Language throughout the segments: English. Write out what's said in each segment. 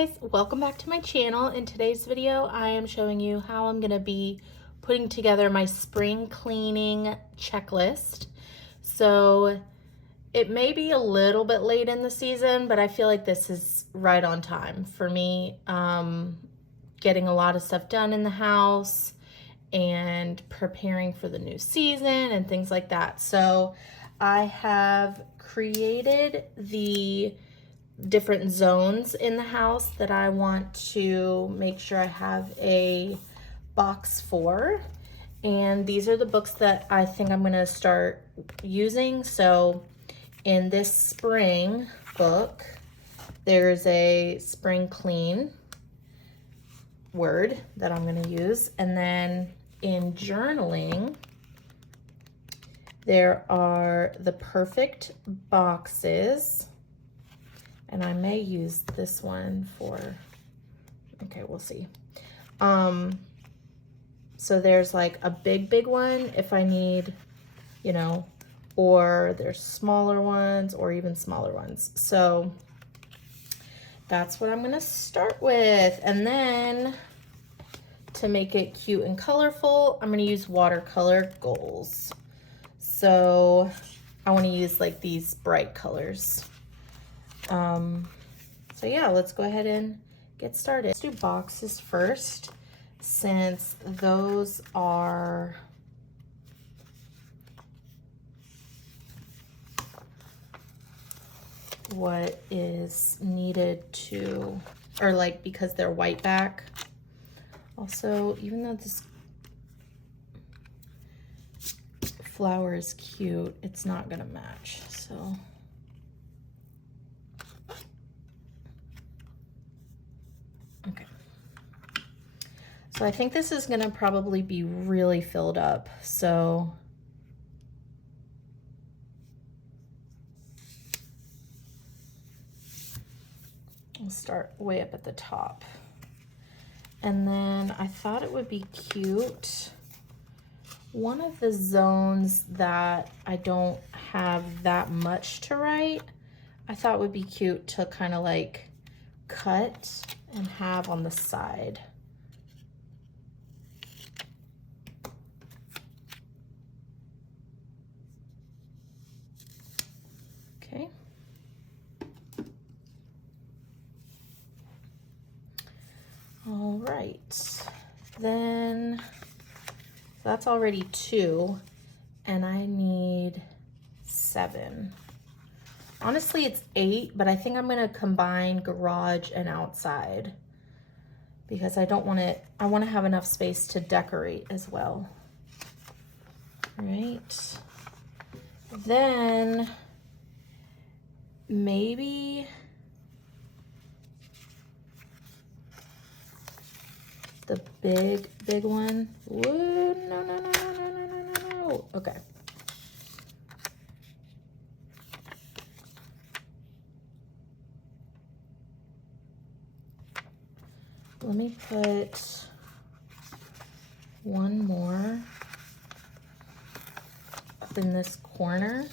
guys, welcome back to my channel. In today's video I am showing you how I'm going to be putting together my spring cleaning checklist. So it may be a little bit late in the season, but I feel like this is right on time for me. Getting a lot of stuff done in the house and preparing for the new season and things like that. So I have created the different zones in the house that I want to make sure I have a box for. And these are the books that I think I'm gonna start using. So in this spring book, there's a spring clean word that I'm gonna use. And then in journaling, there are the perfect boxes. And I may use this one for, okay, we'll see. So there's like a big one if I need, you know, or there's smaller ones or even smaller ones. So that's what I'm gonna start with. And then to make it cute and colorful, I'm gonna use Watercolor Goals. So I wanna use like these bright colors. So yeah, let's go ahead and get started. Let's do boxes first, since those are what is needed to, or like because they're white back. Also, even though this flower is cute, it's not gonna match, so. Okay. So I think this is gonna probably be really filled up, so I'll start way up at the top. And then I thought it would be cute. One of the zones that I don't have that much to write, I thought would be cute to kind of like cut and have on the side. Okay. All right. Then that's already 2, and I need 7. Honestly, it's 8, but I think I'm gonna combine garage and outside because I don't want it, I wanna have enough space to decorate as well. All right. Then maybe the big one. Whoa, no. Okay. Let me put one more up in this corner.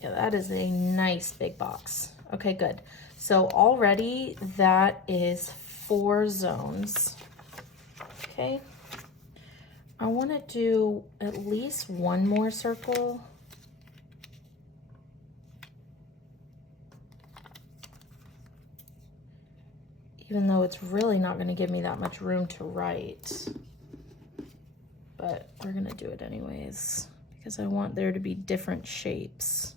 Yeah, that is a nice big box. Okay, good. So already that is 4 zones. Okay. I want to do at least one more circle. Even though it's really not going to give me that much room to write. But we're going to do it anyways because I want there to be different shapes.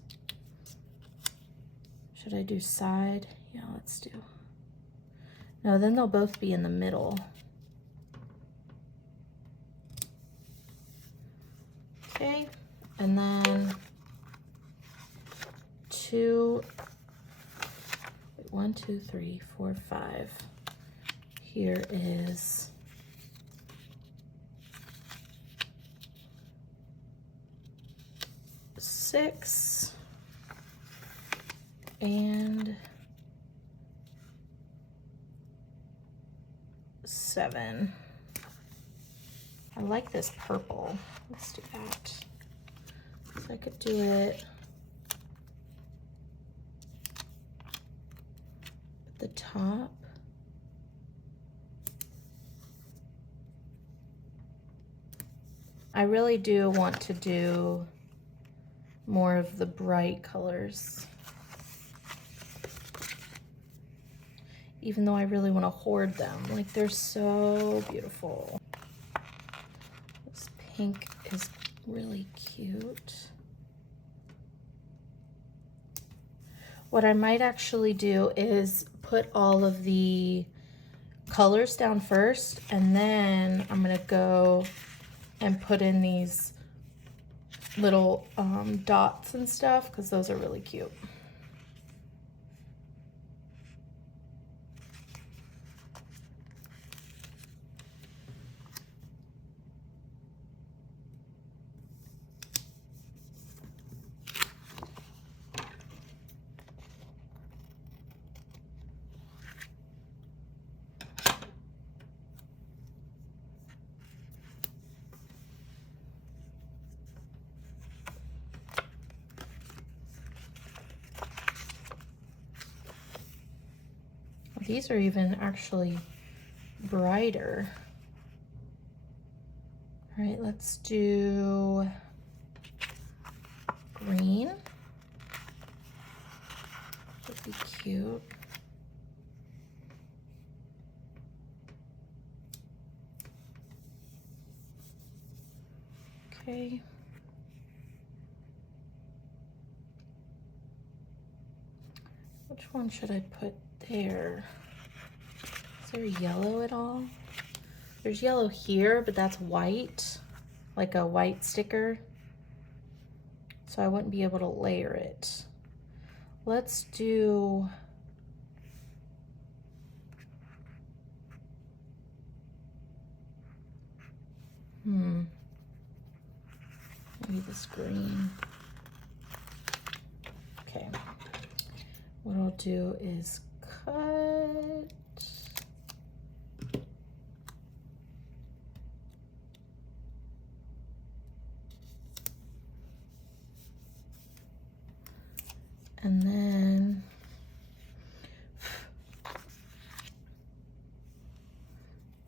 Should I do side? Yeah, let's do. No, then they'll both be in the middle. Okay, and then 1, 2, 3, 4, 5. Here is 6 and 7. I like this purple. Let's do that. So I could do it at the top. I really do want to do more of the bright colors, even though I really want to hoard them. Like, they're so beautiful. This pink is really cute. What I might actually do is put all of the colors down first, and then I'm gonna go and put in these little dots and stuff, because those are really cute. These are even actually brighter. All right, let's do green. Would be cute. Okay. Which one should I put there? Is there yellow at all? There's yellow here, but that's white, like a white sticker. So I wouldn't be able to layer it. Let's do maybe this green. Okay. What I'll do is cut. And then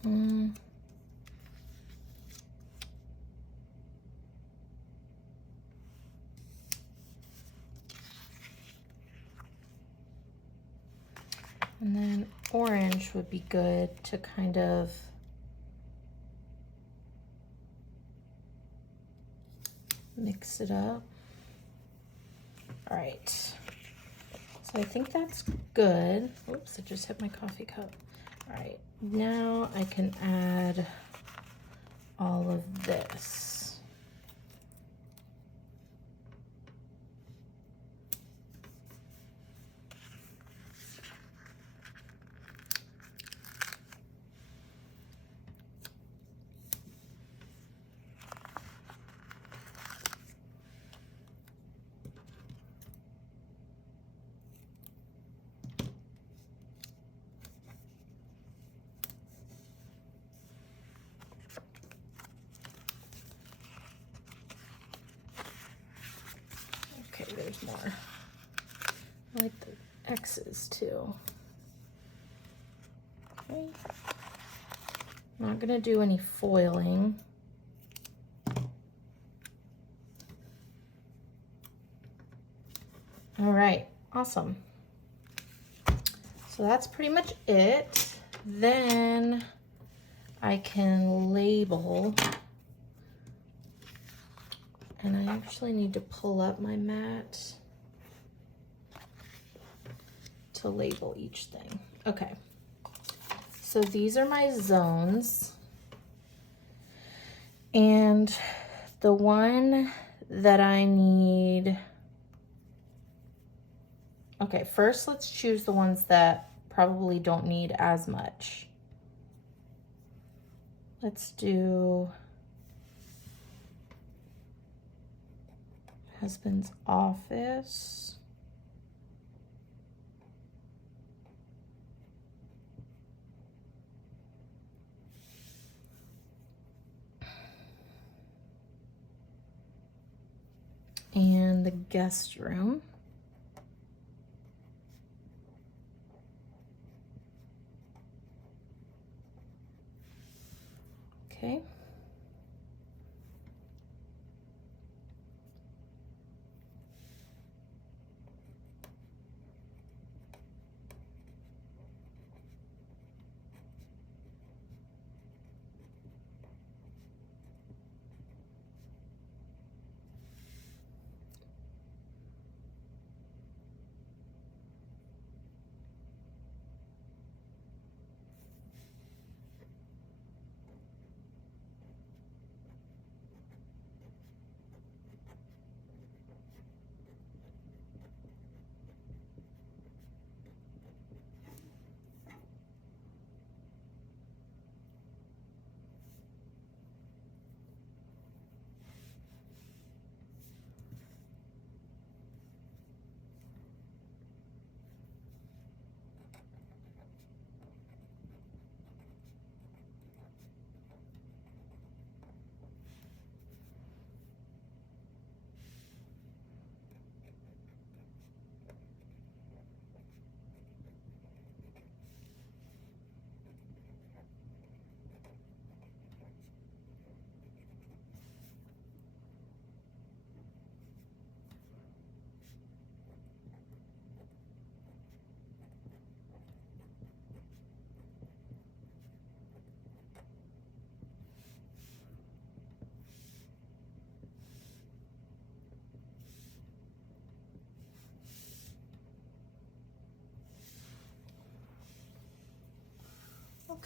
and then orange would be good to kind of mix it up. All right, so I think that's good. Oops, I just hit my coffee cup. All right, now I can add all of this. There's more. I like the X's too. Okay. I'm not gonna do any foiling. All right, awesome. So that's pretty much it. Then I can label. And I actually need to pull up my mat to label each thing. Okay, so these are my zones. And the one that I need, okay, first let's choose the ones that probably don't need as much. Let's do husband's office. in the guest room. Okay.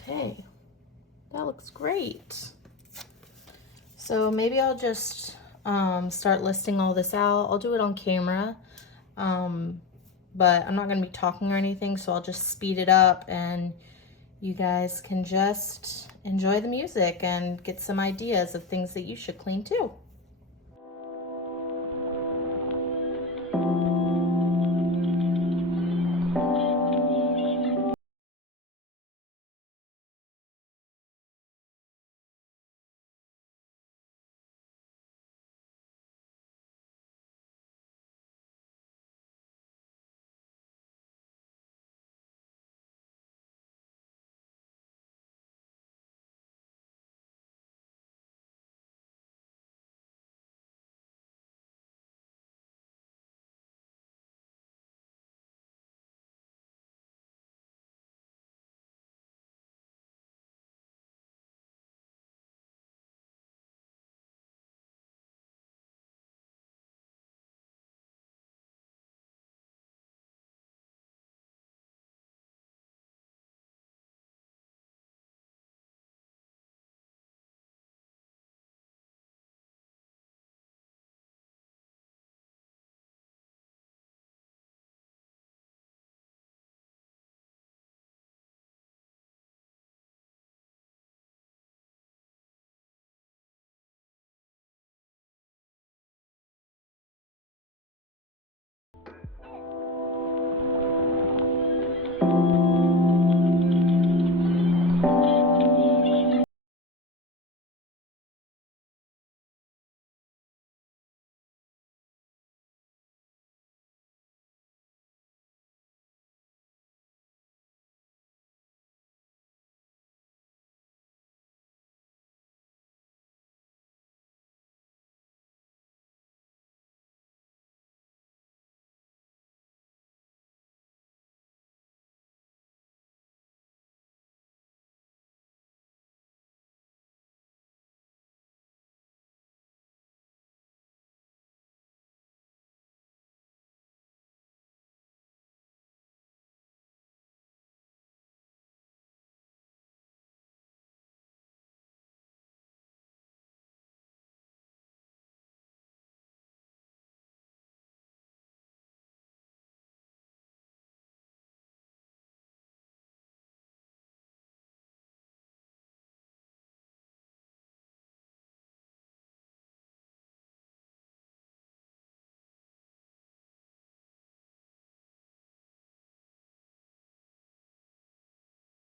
Okay, that looks great. So maybe I'll just start listing all this out. I'll do it on camera, but I'm not going to be talking or anything, so I'll just speed it up and you guys can just enjoy the music and get some ideas of things that you should clean too.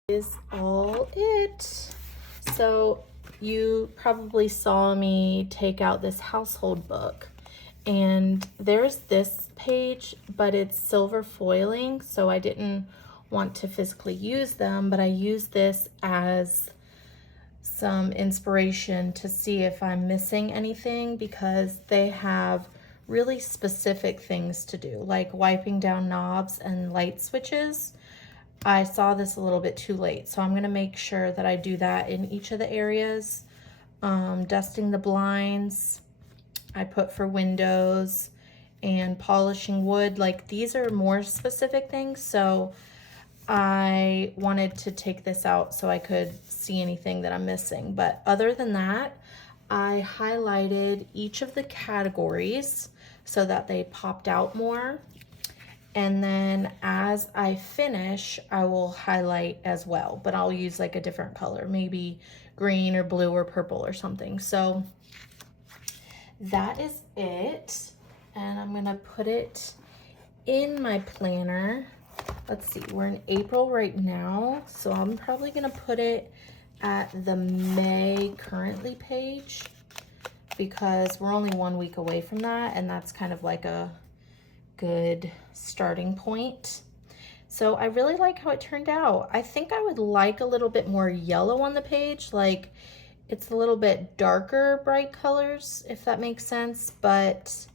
Is all it. So you probably saw me take out this household book, And there's this page, but it's silver foiling, so I didn't want to physically use them, but I used this as some inspiration to see if I'm missing anything, because they have really specific things to do, like wiping down knobs and light switches. I saw this a little bit too late, so I'm going to make sure that I do that in each of the areas. Dusting the blinds, I put for windows, and polishing wood. Like, these are more specific things, so I wanted to take this out so I could see anything that I'm missing. But other than that, I highlighted each of the categories so that they popped out more. And then as I finish, I will highlight as well, but I'll use like a different color, maybe green or blue or purple or something. So that is it. And I'm gonna put it in my planner. Let's see, we're in April right now, so I'm probably gonna put it at the May currently page, because we're only 1 week away from that, and that's kind of like a good starting point. So I really like how it turned out. I think I would like a little bit more yellow on the page, like it's a little bit darker bright colors, if that makes sense, but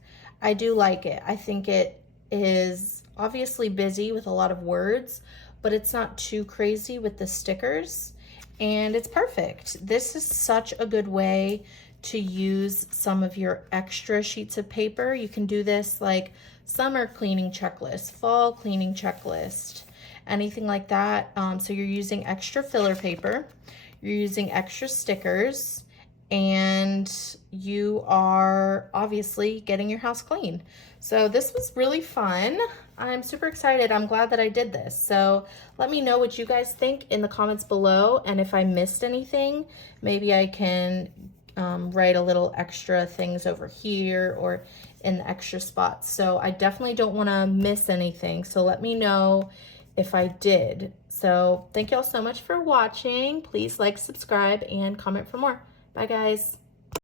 I do like it. I think it is obviously busy with a lot of words, but it's not too crazy with the stickers, and it's perfect. This is such a good way to use some of your extra sheets of paper. You can do this like summer cleaning checklist, fall cleaning checklist, anything like that. So you're using extra filler paper, you're using extra stickers, and you are obviously getting your house clean. So this was really fun. I'm super excited. I'm glad that I did this. So let me know what you guys think in the comments below, and if I missed anything, maybe I can write a little extra things over here or in the extra spots. So I definitely don't want to miss anything, so let me know if I did. So thank y'all so much for watching. Please like, subscribe, and comment for more. Bye guys.